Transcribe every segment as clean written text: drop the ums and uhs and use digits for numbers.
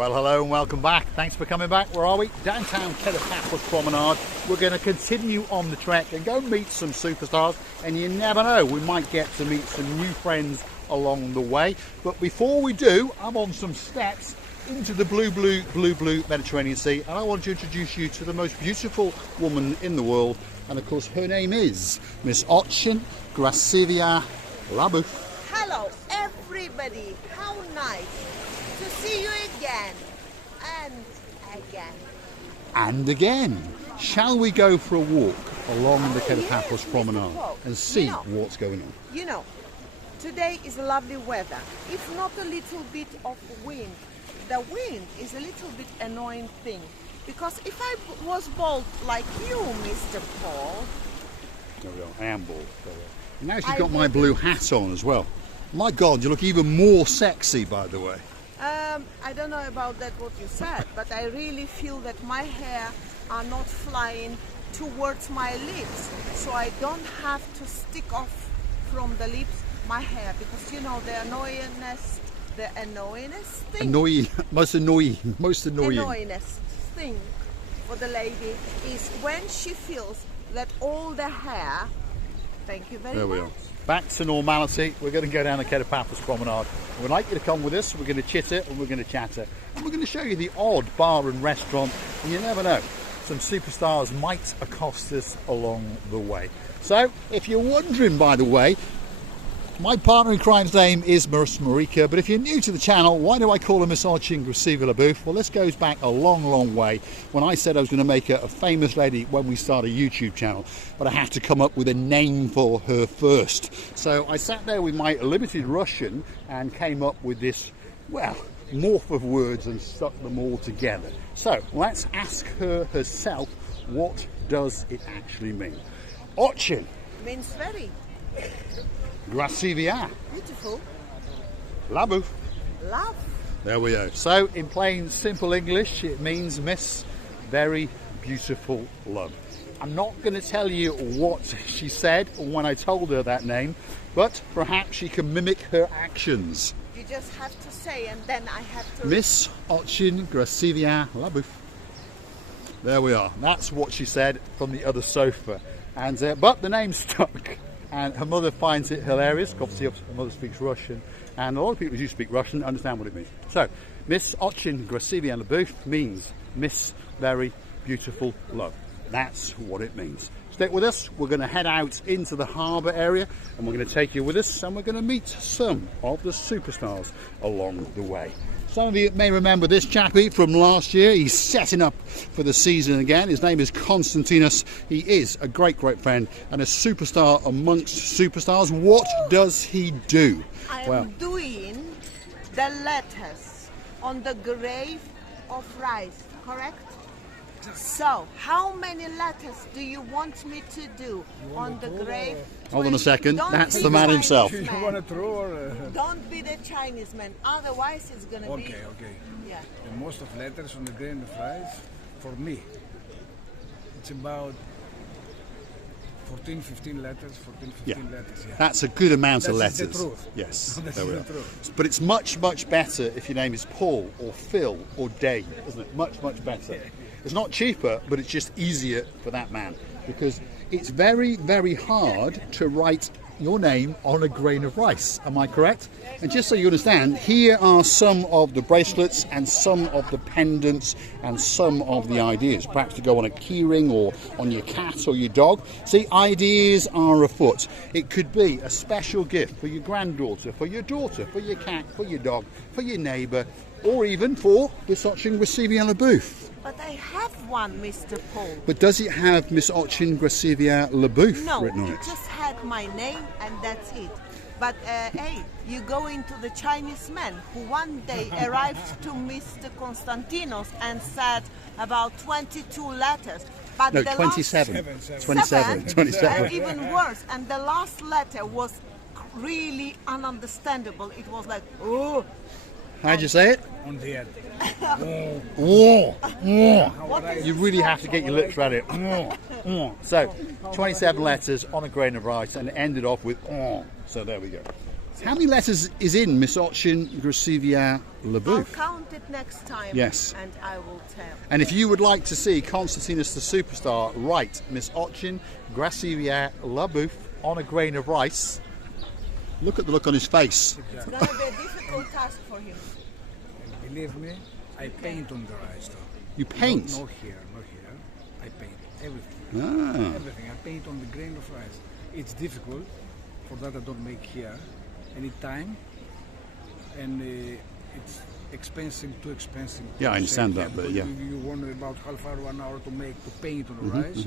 Well, hello and welcome back. Thanks for coming back. Where are we? Downtown Paphos Promenade. We're going to continue on the trek and go meet some superstars. And you never know, we might get to meet some new friends along the way. But before we do, I'm on some steps into the blue Mediterranean Sea. And I want to introduce you to the most beautiful woman in the world. And of course, her name is Miss Ochin Gracivia Labouf. Hello, everybody. How nice to see you again and again. And again. Shall we go for a walk along the Paphos Promenade and see what's going on? You know, today is lovely weather. If not a little bit of wind. The wind is a little bit annoying thing. Because if I was bald like you, Mr. Paul. There we go. I am bald. And now she's got my blue hat on as well. My God, you look even more sexy, by the way. I don't know about that what you said, but I really feel that my hair are not flying towards my lips, so I don't have to stick off from the lips my hair, because you know the annoyingest thing. Most annoying Thing for the lady is when she feels that all the hair. Thank you very much. There we are. Back to normality. We're going to go down the Paphos Promenade. We'd like you to come with us. We're going to chitter and we're going to chatter. And we're going to show you the odd bar and restaurant. And you never know, some superstars might accost us along the way. So, if you're wondering, by the way, my partner in crime's name is Marika, but if you're new to the channel, why do I call her Miss Ochin Gracivia Labouf? Well, this goes back a long way when I said I was going to make her a famous lady when we start a YouTube channel, but I had to come up with a name for her first. So I sat there with my limited Russian and came up with this, well, morph of words and stuck them all together. So let's ask her herself, what does it actually mean? Ochin. Means very. Gracivia. Beautiful. Labouf. Love. There we go. So, in plain, simple English, it means Miss Very Beautiful Love. I'm not going to tell you what she said when I told her that name, but perhaps she can mimic her actions. You just have to say, and then I have to... Miss Ochin Gracivia Labouf. There we are. That's what she said from the other sofa. And but the name stuck. And her mother finds it hilarious. Obviously, her mother speaks Russian, and a lot of people who speak Russian understand what it means. So, Miss Ochin Gracivia Labouf means Miss Very Beautiful Love. That's what it means. Stick with us. We're going to head out into the harbour area, and we're going to take you with us, and we're going to meet some of the superstars along the way. Some of you may remember this chappie from last year. He's setting up for the season again. His name is Konstantinos. He is a great friend and a superstar amongst superstars. What does he do? I am doing the letters on the grave of rice, correct? So, how many letters do you want me to do on the grave? Hold on a second, that's the man himself. You want to throw or... Don't be the Chinese man, otherwise it's going to be... Okay. Yeah. The most of letters on the grain of rice, for me, it's about 14, 15 letters, letters. Yeah. That's a good amount of That's letters. the truth. Yes, That's there we the are. truth. But it's much better if your name is Paul or Phil or Dave, isn't it? Much better. It's not cheaper, but it's just easier for that man, because it's very hard to write your name on a grain of rice. Am I correct? And just so you understand, here are some of the bracelets and some of the pendants and some of the ideas, perhaps to go on a keyring or on your cat or your dog. See, ideas are afoot. It could be a special gift for your granddaughter, for your daughter, for your cat, for your dog, for your neighbour, or even for Miss Ochin Gracivia Labouf. But I have one, Mr. Paul. But does it have Miss Ochin Gracivia Labouf written on it it? just had my name and that's it. But hey, you go into the Chinese man who one day arrived to Mr. Konstantinos and said about 22 letters. But No, the 27. Last 27. And even worse. And the last letter was really ununderstandable. It was like, oh. How'd you say it? On the end. You really have to get your lips around it. So, 27 letters on a grain of rice, and it ended off with. So there we go. How many letters is in Miss Ochin Gracivia I'll Leboeuf? count it next time. Yes. And I will tell. And if you would like to see Constantinus the Superstar write Miss Ochin Gracivia Leboeuf on a grain of rice, look at the look on his face. It's going to be a difficult task for him. And believe me, I paint on the rice though. You paint? No here, not here. I paint everything. Ah. Everything. I paint on the grain of rice. It's difficult. For that I don't make here any time. And it's expensive, too expensive. Yeah, I understand Here, that, but because yeah. You want about half hour, 1 hour to paint on the rice.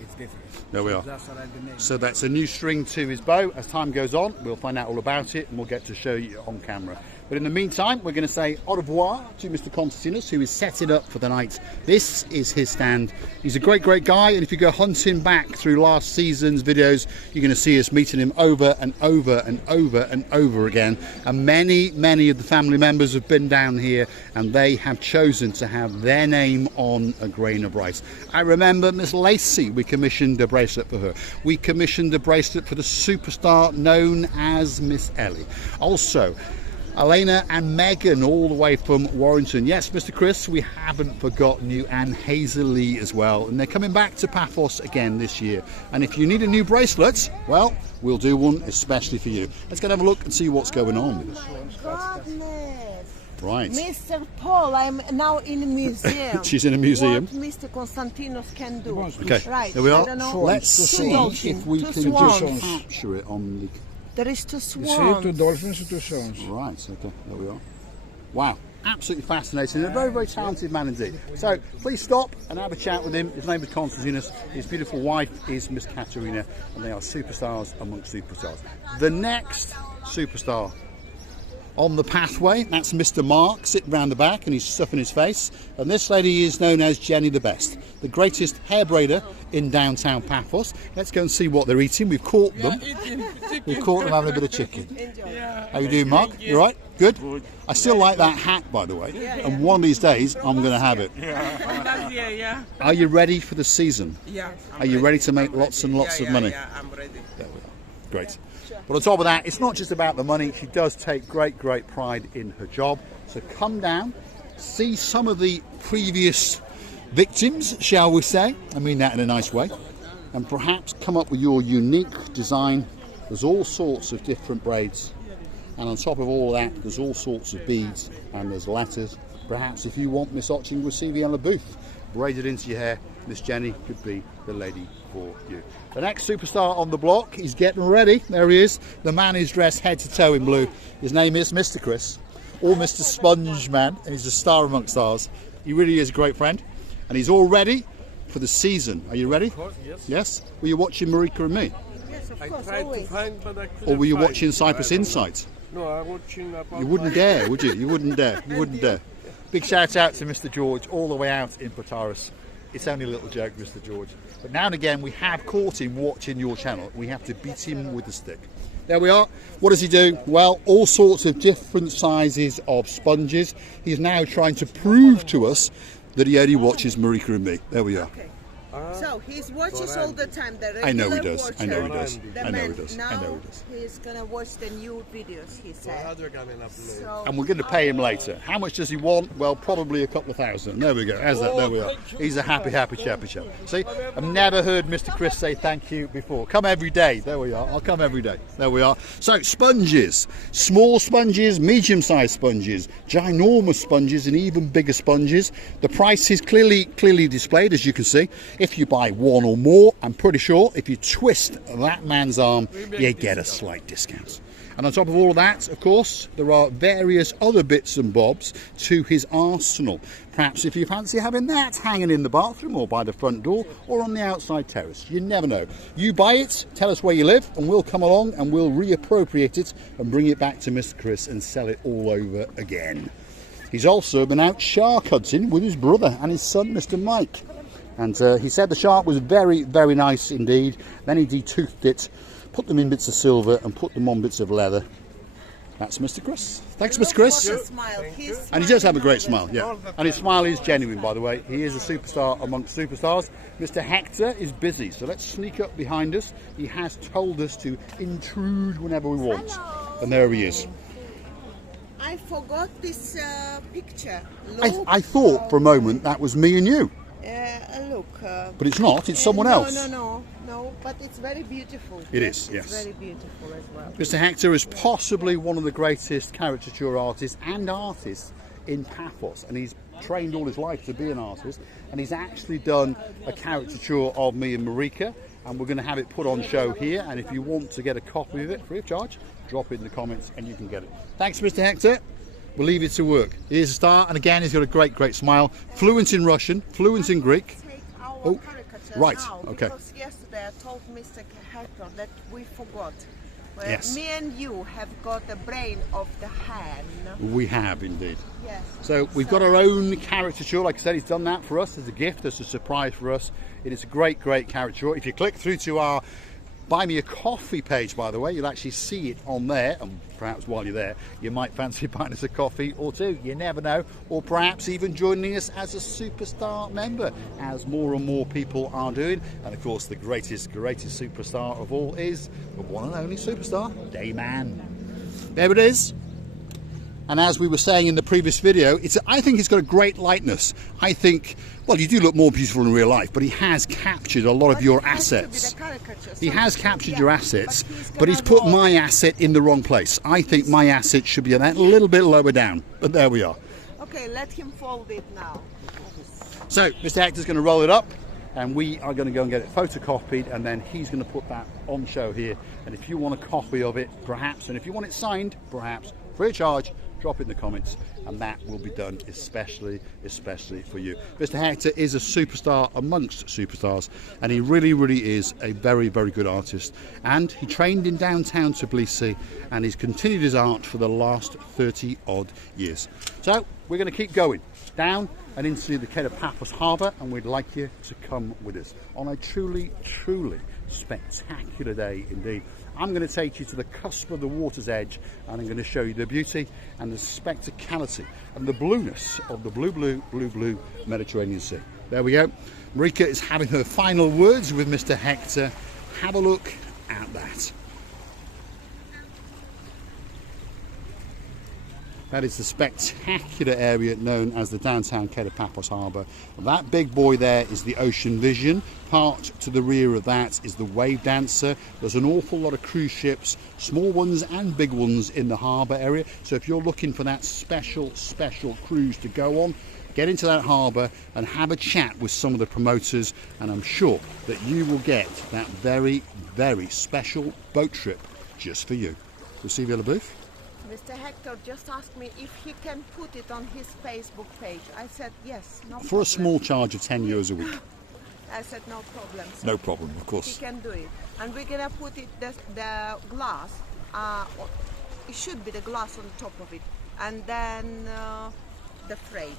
It's different. There we So are. that's the name. So that's a new string to his bow. As time goes on, we'll find out all about it and we'll get to show you on camera. But in the meantime, we're going to say au revoir to Mr. Constantinus, who is setting up for the night. This is his stand. He's a great, great guy. And if you go hunting back through last season's videos, you're going to see us meeting him over and over and over and over again. And many, many of the family members have been down here and they have chosen to have their name on a grain of rice. I remember Miss Lacey, we commissioned a bracelet for her. We commissioned a bracelet for the superstar known as Miss Ellie. Also, Elena and Megan all the way from Warrington. Yes, Mr. Chris, we haven't forgotten you, and Hazel Lee as well. And they're coming back to Paphos again this year. And if you need a new bracelet, well, we'll do one especially for you. Let's go and have a look and see what's going on with us. Oh my goodness. Right. Mr. Paul, I'm now in a museum. She's in a museum. What Mr. Konstantinos can do. Okay, Right. there we I are. don't know. Let's Two see dolphins, if we two can swans. capture it on the... There is two You see, swans. 2 dolphins and 2 swans. Right, okay, there we are. Wow, absolutely fascinating. A very, very talented man indeed. So please stop and have a chat with him. His name is Constantinus. His beautiful wife is Miss Katerina, and they are superstars amongst superstars. The next superstar on the pathway, that's Mr. Mark, sitting round the back, and he's stuffing his face. And this lady is known as Jenny the Best, the greatest hair braider in downtown Paphos. Let's go and see what they're eating. We've caught them. We've caught them having a bit of chicken. How you doing, Mark? You all right? Good? I still like that hat, by the way. And one of these days, I'm going to have it. Are you ready for the season? Yeah. Are you ready to make lots and lots of money? Yeah, I'm ready. There we are. Great. But on top of that, it's not just about the money. She does take great, great pride in her job. So come down, see some of the previous victims, shall we say. I mean that in a nice way. And perhaps come up with your unique design. There's all sorts of different braids. And on top of all of that, there's all sorts of beads and there's letters. Perhaps if you want Miss Ochin Gracivia Leboeuf braided into your hair, Miss Jenny could be the lady for you. The next superstar on the block, he's getting ready. There he is. The man is dressed head to toe in blue. His name is Mr. Chris, or Mr. Sponge Man, and he's a star amongst stars. He really is a great friend, and he's all ready for the season. Are you ready? Of course, yes. Yes? Were you watching Marika and me? Yes, of I course, tried to always. find, but I couldn't Or were you find. watching Cyprus I don't know. Insight? No, I'm watching about You wouldn't dare, would you? You wouldn't dare. You wouldn't dare. Big shout out to Mr. George, all the way out in Pataras. It's only a little joke, Mr. George. But now and again, we have caught him watching your channel. We have to beat him with the stick. There we are. What does he do? Well, all sorts of different sizes of sponges. He's now trying to prove to us that he only watches Marika and me. There we are. Okay. So he watches all the time. The regular I know he does. I know he watcher. does. The I know man he does. Now I know he does. he's gonna watch the new videos. He said. So And we're going to pay him later. How much does he want? Well, probably a couple of thousand. There we go. How's that? There we are. He's a happy, happy chappy chap. See, I've never heard Mr. Chris say thank you before. Come every day. There we are. I'll come every day. There we are. So, sponges. Small sponges, medium-sized sponges, ginormous sponges, and even bigger sponges. The price is clearly displayed, as you can see. If you buy one or more, I'm pretty sure if you twist that man's arm, you get a slight discount. And on top of all of that, of course, there are various other bits and bobs to his arsenal. Perhaps if you fancy having that hanging in the bathroom or by the front door or on the outside terrace. You never know. You buy it, tell us where you live, and we'll come along and we'll reappropriate it and bring it back to Mr. Chris and sell it all over again. He's also been out shark hunting with his brother and his son, Mr. Mike. And he said the shark was very, very nice indeed. Then he detoothed it, put them in bits of silver and put them on bits of leather. That's Mr. Chris. Thanks, Mr. Chris. What a smile. He's And he does have a smiling great all smile, the yeah. And his smile is genuine, by the way. He is a superstar amongst superstars. Mr. Hector is busy, so let's sneak up behind us. He has told us to intrude whenever we want. and there he is. I forgot this picture. I Look. thought for a moment that was me and you, Look. but it's not. It's someone else. No. But it's very beautiful. It is, It's yes. very beautiful as well. Mr. Hector is possibly one of the greatest caricature artists and artists in Paphos, and he's trained all his life to be an artist, and he's actually done a caricature of me and Marika, and we're going to have it put on show here, and if you want to get a copy of it free of charge, drop it in the comments and you can get it. Thanks, Mr. Hector. We'll leave it to work. Here's a star, and again he's got a great smile, fluent in Russian, fluent in Greek. Take our Oh, caricature right, now, okay. Because yesterday I told Mr. Hector that we forgot. Well, Yes. Me and you have got the brain of the hen. We have indeed. Yes. So we've got our own caricature. Like I said, he's done that for us as a gift, as a surprise for us. It is a great caricature. If you click through to our Buy Me a Coffee page, by the way, you'll actually see it on there, and perhaps while you're there you might fancy buying us a coffee or two, you never know, or perhaps even joining us as a superstar member, as more and more people are doing. And of course the greatest superstar of all is the one and only superstar, Dayman. There it is. And as we were saying in the previous video, I think it's got a great likeness. I think, well, you do look more beautiful in real life, but he has captured a lot of your assets. He has captured your assets, but he's put my asset in the wrong place. I think my asset should be a little bit lower down, but there we are. Okay, let him fold it now. So, Mr. Hector's going to roll it up, and we are going to go and get it photocopied, and then he's going to put that on show here. And if you want a copy of it, perhaps, and if you want it signed, perhaps, free of charge, drop it in the comments, and that will be done especially for you. Mr. Hector is a superstar amongst superstars, and he really is a very good artist. And he trained in downtown Tbilisi, and he's continued his art for the last 30 odd years. So we're going to keep going down and into the Paphos harbour, and we'd like you to come with us on a truly spectacular day indeed. I'm going to take you to the cusp of the water's edge, and I'm going to show you the beauty and the spectacality and the blueness of the blue Mediterranean Sea. There we go. Marika is having her final words with Mr. Hector. Have a look at that. That is the spectacular area known as the downtown Paphos harbour. That big boy there is the Ocean Vision. Parked to the rear of that is the Wave Dancer. There's an awful lot of cruise ships, small ones and big ones, in the harbour area. So if you're looking for that special cruise to go on, get into that harbour and have a chat with some of the promoters, and I'm sure that you will get that very special boat trip just for you. We'll see you at the booth. Mr. Hector just asked me if he can put it on his Facebook page. I said yes, no problem. For a small charge of €10 a week. I said no problem. So No problem, of course. he can do it. And we're gonna put it the glass. It should be the glass on top of it, and then the frame.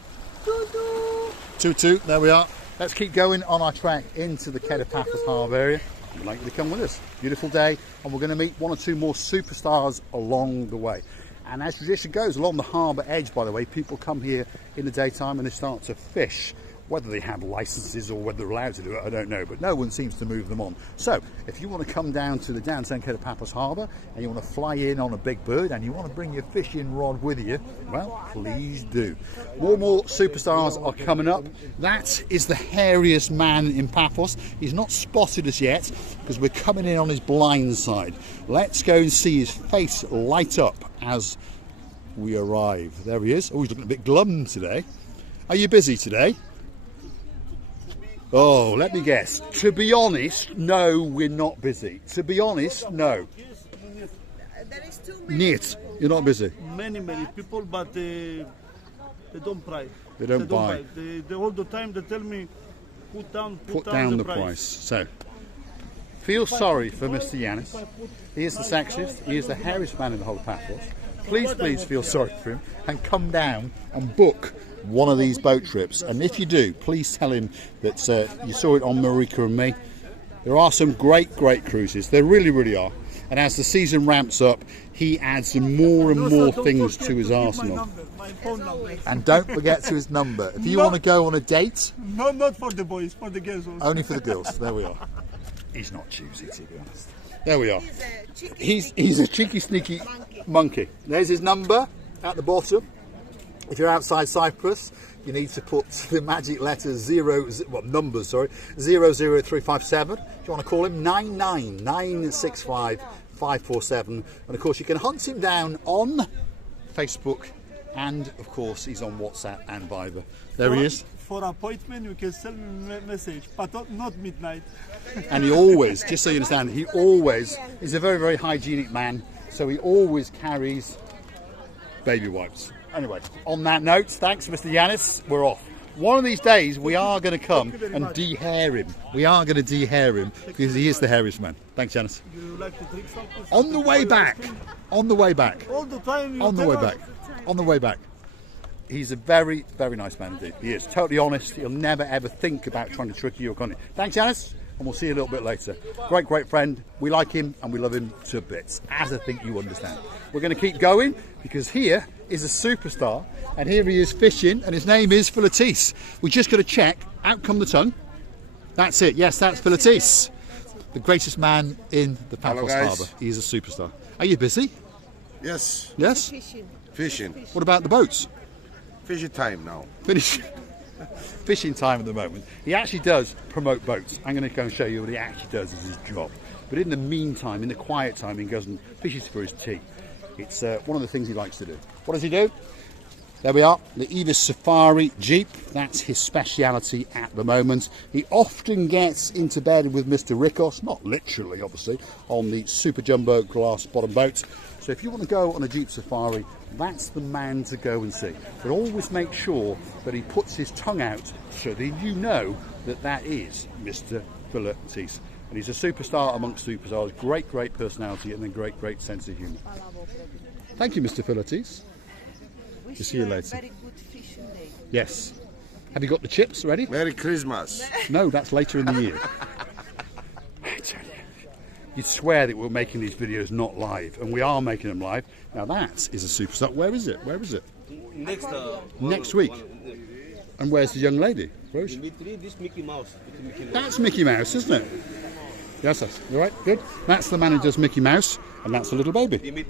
Toot, there we are. Let's keep going on our track into the Paphos harbour area. We'd like you to come with us. Beautiful day, and we're going to meet one or two more superstars along the way. And as tradition goes, along the harbour edge, by the way, people come here in the daytime and they start to fish. Whether they have licenses or whether they're allowed to do it, I don't know, but no one seems to move them on. So if you want to come down to the downtown Paphos harbour and you want to fly in on a big bird and you want to bring your fishing rod with you, well, please do. More superstars are coming up. That is the hairiest man in Paphos. He's not spotted us yet because we're coming in on his blind side. Let's go and see his face light up as we arrive. There he is. Oh, he's looking a bit glum today. Are you busy today? Oh, let me guess. To be honest, no, we're not busy. To be honest, no. There is too many. Niet, you're not busy. Many people, but they don't buy. They don't buy. They all the time they tell me put down the price. So, feel sorry for Mr. Yanis. He is the sexiest. He is the hairiest man in the whole Paphos. Please feel sorry for him and come down and book one of these boat trips. And if you do, please tell him that you saw it on Marika and me. There are some great cruises. There really are. And as the season ramps up, he adds more and more things to his arsenal. My phone number. And don't forget to his number. If you want to go on a date, No, not for the boys, for the girls also. only for the girls. There we are. He's not choosy, to be honest. There we are. He's a cheeky He's a cheeky, sneaky monkey. monkey. There's his number at the bottom. If you're outside Cyprus, you need to put the magic letters 00357. If you want to call him, 99965 547. And of course, you can hunt him down on Facebook, and of course, he's on WhatsApp and Viber. There he is. For appointment, you can send me message, but not midnight. And he always, just so you understand, he always is a very, very hygienic man. So he always carries baby wipes. Anyway, on that note, thanks, Mr. Yanis. We're off. One of these days, we are going to come and de-hair him. We are going to de-hair him because he is the hairiest man. Thanks, Yanis. You like to drink something? On the way back. On the way back. All the time. On the way back. On the way back. He's a very, very nice man indeed. He is totally honest. He'll never ever think about trying to trick you or con. Thanks, Yanis. And we'll see you a little bit later. Great, great friend. We like him and we love him to bits, as I think you understand. We're going to keep going because here is a superstar, and here he is fishing, and his name is Philotis. We just got to check. Out come the tongue. That's it. Yes, that's Philotis, the greatest man in the Paphos Harbour. He's a superstar. Are you busy? Yes, Yes. fishing. What about the boats? Fishing time now. Fishing time at the moment. He actually does promote boats. I'm going to go and show you what he actually does as his job. But in the meantime, in the quiet time, he goes and fishes for his tea. It's one of the things he likes to do. What does he do? There we are, the Evis Safari Jeep. That's his speciality at the moment. He often gets into bed with Mr. Rikos, not literally, obviously, on the Super Jumbo glass bottom boat. So if you want to go on a Jeep Safari, that's the man to go and see. But always make sure that he puts his tongue out so that you know that that is Mr. Philotis. And he's a superstar amongst superstars. Great, great personality and a great, great sense of humour. Thank you, Mr. Philotis. Wish See you a later. very good fishing day. Yes. Have you got the chips ready? Merry Christmas. No, that's later in the year. I tell you, you'd swear that we're making these videos not live, and we are making them live. Now that is a superstar. Where is it? Where is it? Next week. And where's the young lady? Where is she? This Mickey Mouse. That's Mickey Mouse, isn't it? Yes, that's all right. Good. That's the man who does Mickey Mouse, and that's the little baby.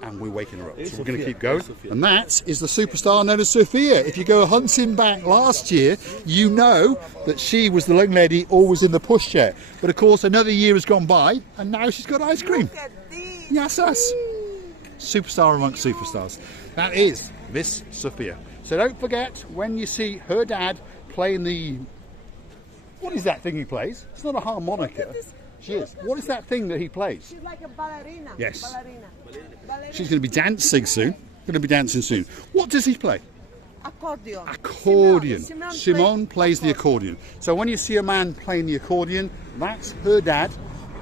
And we're waking her up. So we're going to keep going. And that is the superstar known as Sophia. If you go hunting back last year, you know that she was the young lady always in the pushchair. But of course, another year has gone by, and now she's got ice cream. Look at this. Yes, us. Superstar amongst superstars. That is Miss Sophia. So don't forget, when you see her dad playing the... What is that thing he plays? It's not a harmonica. She is. What is that thing that he plays? She's like a ballerina. Yes. Ballerina. She's going to be dancing soon. What does he play? Accordion. Accordion. Simone plays the accordion. So when you see a man playing the accordion, that's her dad,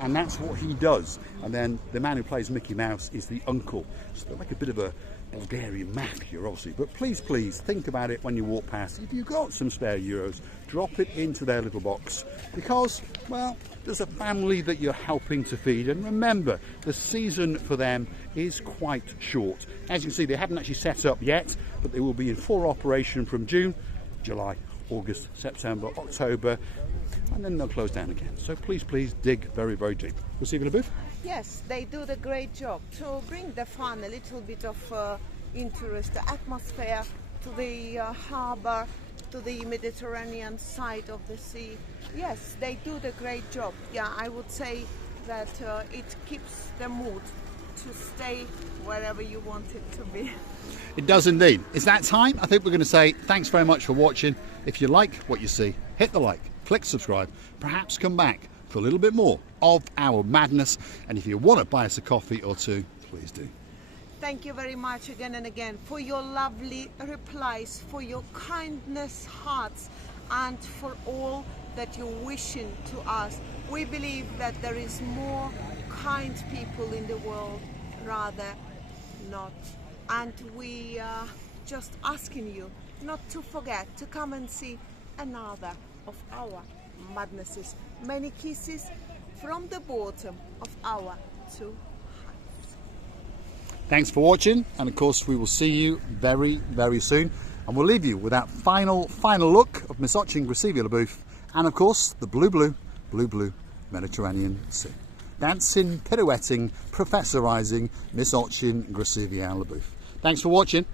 and that's what he does. And then the man who plays Mickey Mouse is the uncle. So they're like a bit of a Bulgarian mafia, obviously. But please, please, think about it when you walk past. If you've got some spare euros, drop it into their little box. Because, well, there's a family that you're helping to feed. And remember, the season for them is quite short. As you can see, they haven't actually set up yet, but they will be in full operation from June, July, August, September, October, and then they'll close down again. So please, please dig very, very deep. We'll see you in a booth. Yes, they do the great job to bring the fun, a little bit of interest, the atmosphere to the harbour, to the Mediterranean side of the sea. Yes, they do the great job. Yeah, I would say that it keeps the mood to stay wherever you want it to be. It does indeed. It's that time. I think we're going to say thanks very much for watching. If you like what you see, hit the like, click subscribe, perhaps come back for a little bit more of our madness. And if you want to buy us a coffee or two, please do. Thank you very much again and again for your lovely replies, for your kindness hearts, and for all that you're wishing to us. We believe that there is more kind people in the world rather not. And we are just asking you not to forget to come and see another of our madnesses. Many kisses from the bottom of our two hearts. Thanks for watching, and of course we will see you very, very soon. And we'll leave you with that final look of Misochin Gracivia LaBouffe, and of course the blue Mediterranean Sea. dancing, pirouetting, professorising Miss Ochin Grasivian Lebouf. Thanks for watching.